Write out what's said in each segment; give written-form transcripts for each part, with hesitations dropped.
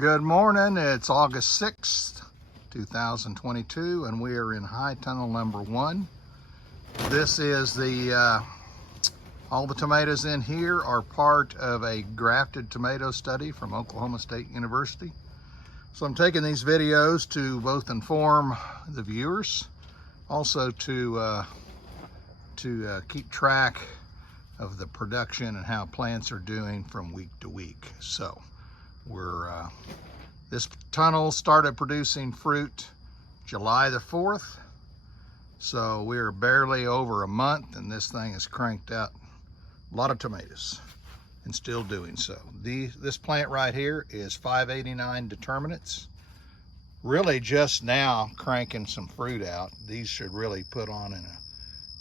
Good morning. It's August 6th, 2022, and we are in high tunnel number 1. This is all the tomatoes in here are part of a grafted tomato study from Oklahoma State University. So I'm taking these videos to both inform the viewers, also to keep track of the production and how plants are doing from week to week. So this tunnel started producing fruit July the 4th. So we're barely over a month and this thing has cranked out a lot of tomatoes and still doing so. This plant right here is 589 determinants. Really just now cranking some fruit out. These should really put on in a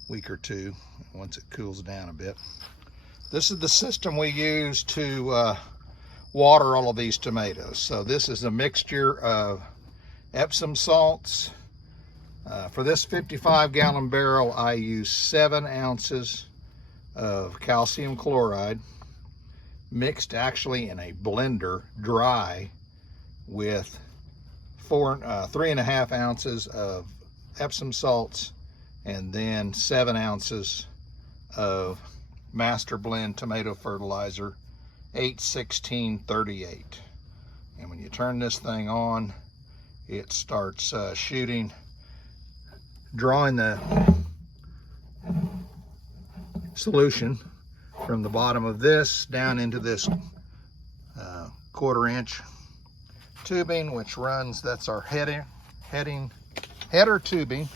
week or two once it cools down a bit. This is the system we use to water all of these tomatoes. So this is a mixture of Epsom salts. For this 55-gallon barrel, I use 7 ounces of calcium chloride mixed actually in a blender dry with 3.5 ounces of Epsom salts and then 7 ounces of Master Blend tomato fertilizer 8-16-38. And when you turn this thing on, it starts shooting, drawing the solution from the bottom of this down into this 1/4-inch tubing, which runs, that's our header tubing,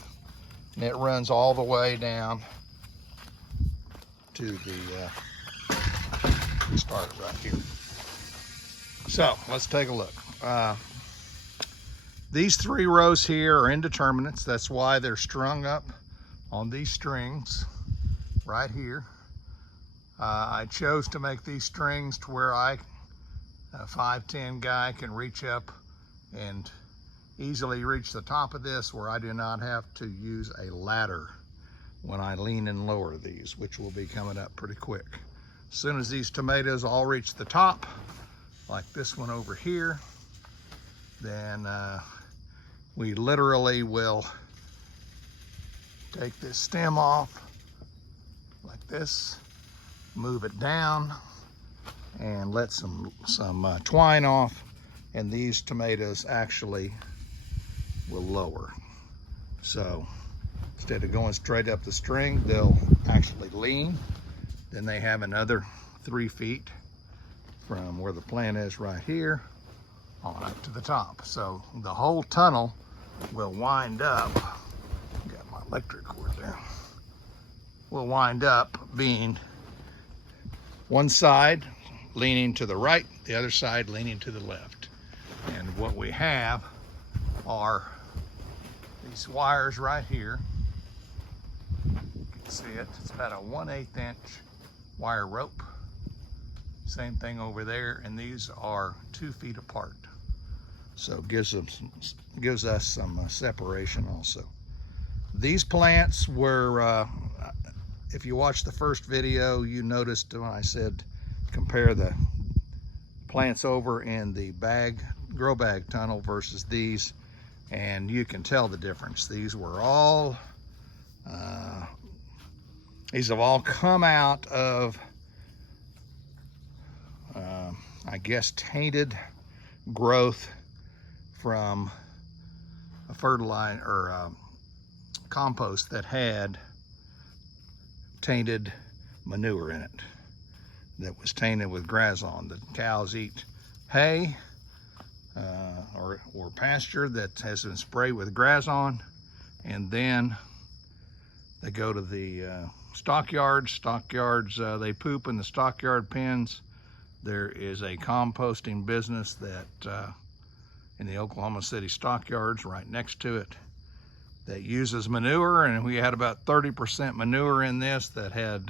and it runs all the way down to the start right here. So let's take a look. These 3 rows here are indeterminates. That's why they're strung up on these strings right here. I chose to make these strings to where a 5'10" guy can reach up and easily reach the top of this, where I do not have to use a ladder when I lean and lower these, which will be coming up pretty quick. As soon as these tomatoes all reach the top, like this one over here, then we literally will take this stem off like this, move it down, and let some twine off, and these tomatoes actually will lower. So instead of going straight up the string, they'll actually lean. Then they have another 3 feet from where the plant is right here on up to the top. So the whole tunnel will wind up, got my electric cord there, will wind up being one side leaning to the right, the other side leaning to the left. And what we have are these wires right here. You can see it, it's about a 1/8 inch wire rope. Same thing over there, and these are 2 feet apart. So it gives us some separation also. These plants were, if you watched the first video, you noticed when I said compare the plants over in the grow bag tunnel versus these, and you can tell the difference. These were all, these have all come out of, I guess, tainted growth from a fertilizer or compost that had tainted manure in it, that was tainted with grazon. The cows eat hay or pasture that has been sprayed with grazon, and then they go to the stockyards. They poop in the stockyard pens. There is a composting business that in the Oklahoma City stockyards right next to it that uses manure, and we had about 30% manure in this that had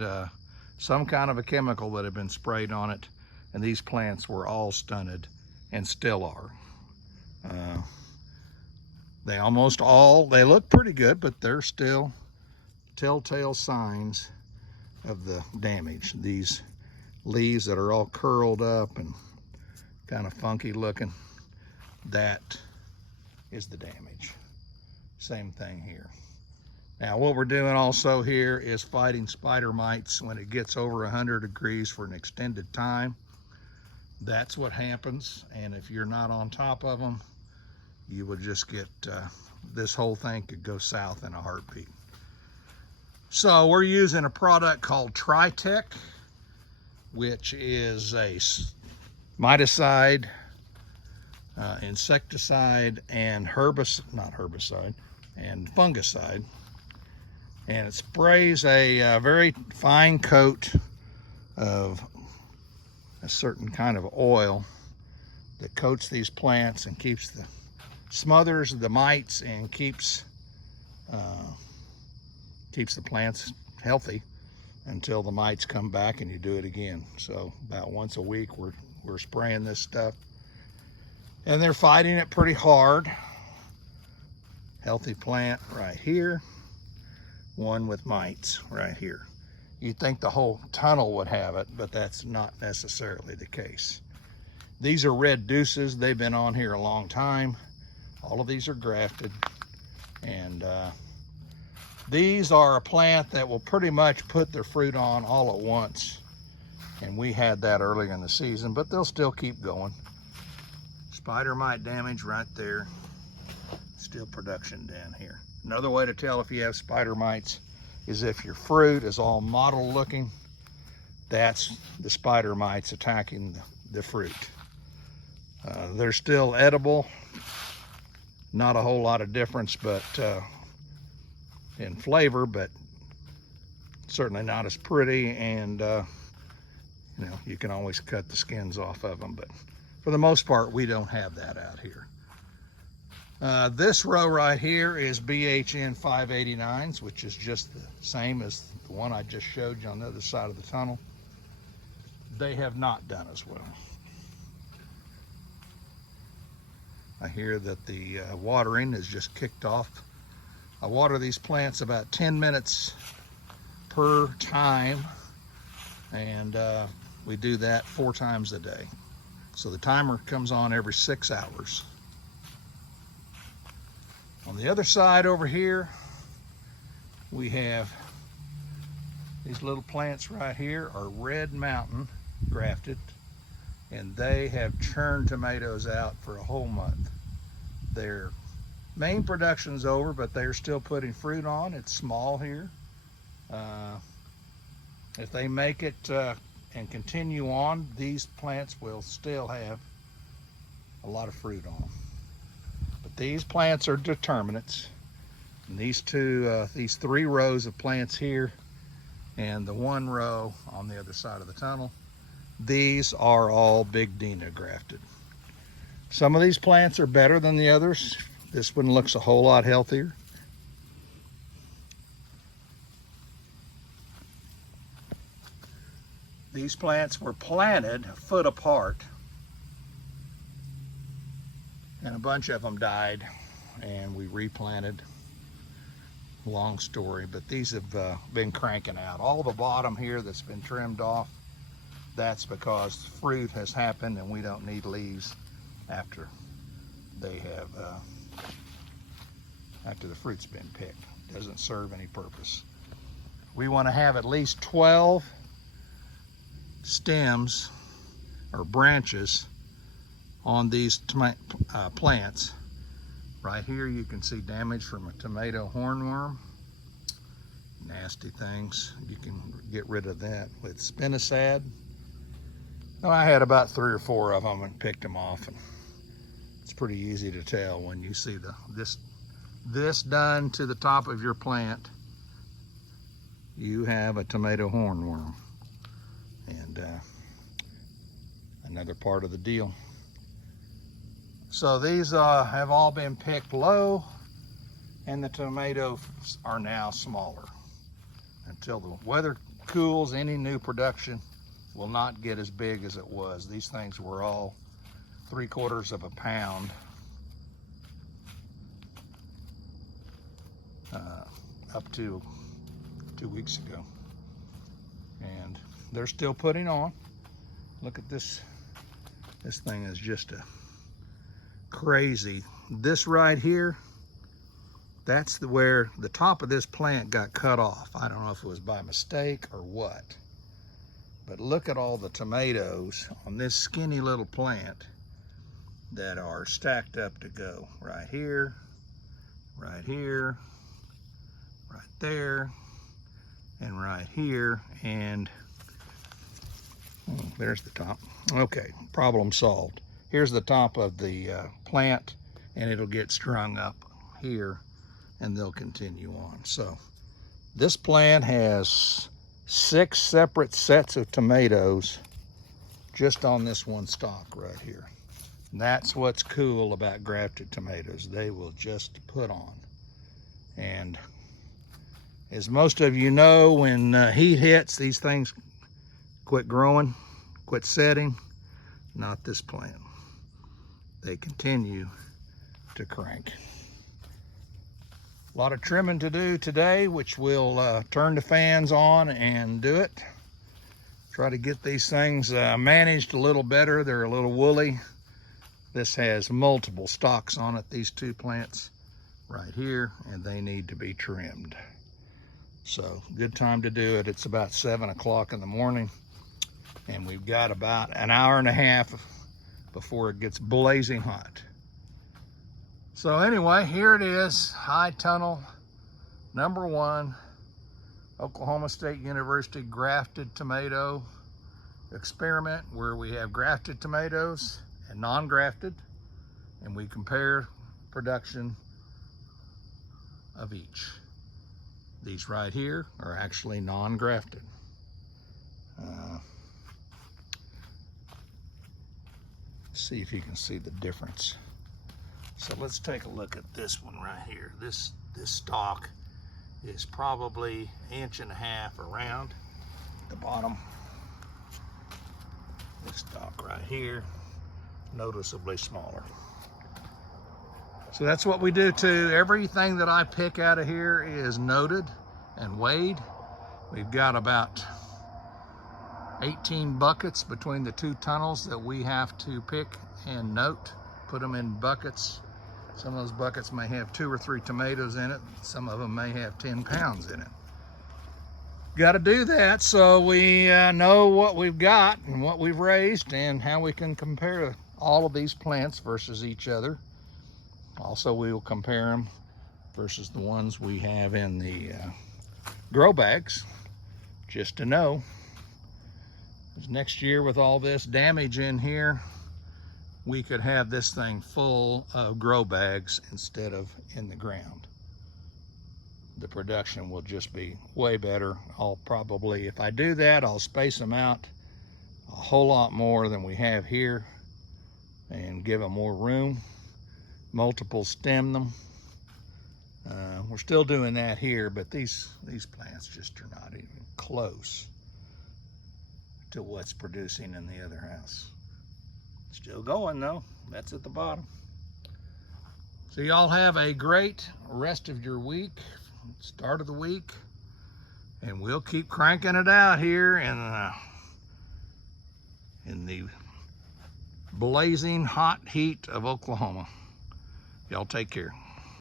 some kind of a chemical that had been sprayed on it, and these plants were all stunted and still are. They look pretty good, but they're still telltale signs of the damage. These leaves that are all curled up and kind of funky looking, that is the damage. Same thing here. Now what we're doing also here is fighting spider mites when it gets over 100 degrees for an extended time. That's what happens, and if you're not on top of them, you will just get, this whole thing could go south in a heartbeat. So we're using a product called Tritech, which is a miticide, insecticide, and fungicide. And it sprays a very fine coat of a certain kind of oil that coats these plants and smothers the mites and keeps the plants healthy until the mites come back and you do it again. So about once a week we're spraying this stuff, and they're fighting it pretty hard. Healthy plant right here, one with mites right here. You'd think the whole tunnel would have it, but that's not necessarily the case. These are red deuces. They've been on here a long time. All of these are grafted, and these are a plant that will pretty much put their fruit on all at once, and we had that earlier in the season, but they'll still keep going. Spider mite damage right there. Still production down here. Another way to tell if you have spider mites is if your fruit is all mottled looking, that's the spider mites attacking the fruit. They're still edible, not a whole lot of difference but in flavor, but certainly not as pretty, and you know, you can always cut the skins off of them, but for the most part we don't have that out here. This row right here is BHN 589s, which is just the same as the one I just showed you on the other side of the tunnel. They have not done as well. I hear that the watering is just kicked off. I water these plants about 10 minutes per time, and we do that 4 times a day. So the timer comes on every 6 hours. On the other side over here, we have these little plants right here are Red Mountain grafted, and they have churned tomatoes out for a whole month. Their main production's over, but they're still putting fruit on. It's small here. If they make it and continue on, these plants will still have a lot of fruit on them. But these plants are determinants. And these 3 rows of plants here and the 1 row on the other side of the tunnel, these are all Big Dina grafted. Some of these plants are better than the others. This one looks a whole lot healthier. These plants were planted a foot apart, and a bunch of them died, and we replanted. Long story, but these have been cranking out. All the bottom here that's been trimmed off, that's because fruit has happened and we don't need leaves after they have after the fruit's been picked. Doesn't serve any purpose. We want to have at least 12 stems or branches on these plants. Right here you can see damage from a tomato hornworm. Nasty things. You can get rid of that with spinosad. Oh, I had about 3 or 4 of them and picked them off, and it's pretty easy to tell when you see this done to the top of your plant. You have a tomato hornworm, and another part of the deal. So these have all been picked low, and the tomatoes are now smaller. Until the weather cools, any new production will not get as big as it was. These things were all 3/4 of a pound up to 2 weeks ago. And they're still putting on. Look at this. This thing is just a crazy. This right here, that's where the top of this plant got cut off. I don't know if it was by mistake or what. But look at all the tomatoes on this skinny little plant that are stacked up to go. Right here, right here, right there, and right here. And there's the top. Okay, problem solved. Here's the top of the plant, and it'll get strung up here, and they'll continue on. So this plant has 6 separate sets of tomatoes just on this one stalk right here. And that's what's cool about grafted tomatoes. They will just put on. And as most of you know, when heat hits, these things quit growing, quit setting. Not this plant. They continue to crank. A lot of trimming to do today, which we'll turn the fans on and do it. Try to get these things managed a little better. They're a little woolly. This has multiple stalks on it, these 2 plants right here, and they need to be trimmed. So good time to do it. It's about 7 o'clock in the morning, and we've got about an hour and a half before it gets blazing hot. So anyway, here it is, high tunnel number 1, Oklahoma State University grafted tomato experiment, where we have grafted tomatoes and non-grafted, and we compare production of each. These right here are actually non-grafted. See if you can see the difference. So let's take a look at this one right here. This stalk is probably 1.5 inches around the bottom. This stalk right here, noticeably smaller. So that's what we do too. Everything that I pick out of here is noted and weighed. We've got about 18 buckets between the 2 tunnels that we have to pick and note, put them in buckets. Some of those buckets may have 2 or 3 tomatoes in it. Some of them may have 10 pounds in it. Got to do that so we know what we've got and what we've raised and how we can compare all of these plants versus each other. Also, we will compare them versus the ones we have in the grow bags, just to know. Next year, with all this damage in here, we could have this thing full of grow bags instead of in the ground. The production will just be way better. I'll probably, if I do that, I'll space them out a whole lot more than we have here and give them more room. Multiple stem them. We're still doing that here, but these plants just are not even close to what's producing in the other house. Still going though, that's at the bottom. So y'all have a great rest of your week, start of the week, and we'll keep cranking it out here in the blazing hot heat of Oklahoma. Y'all take care.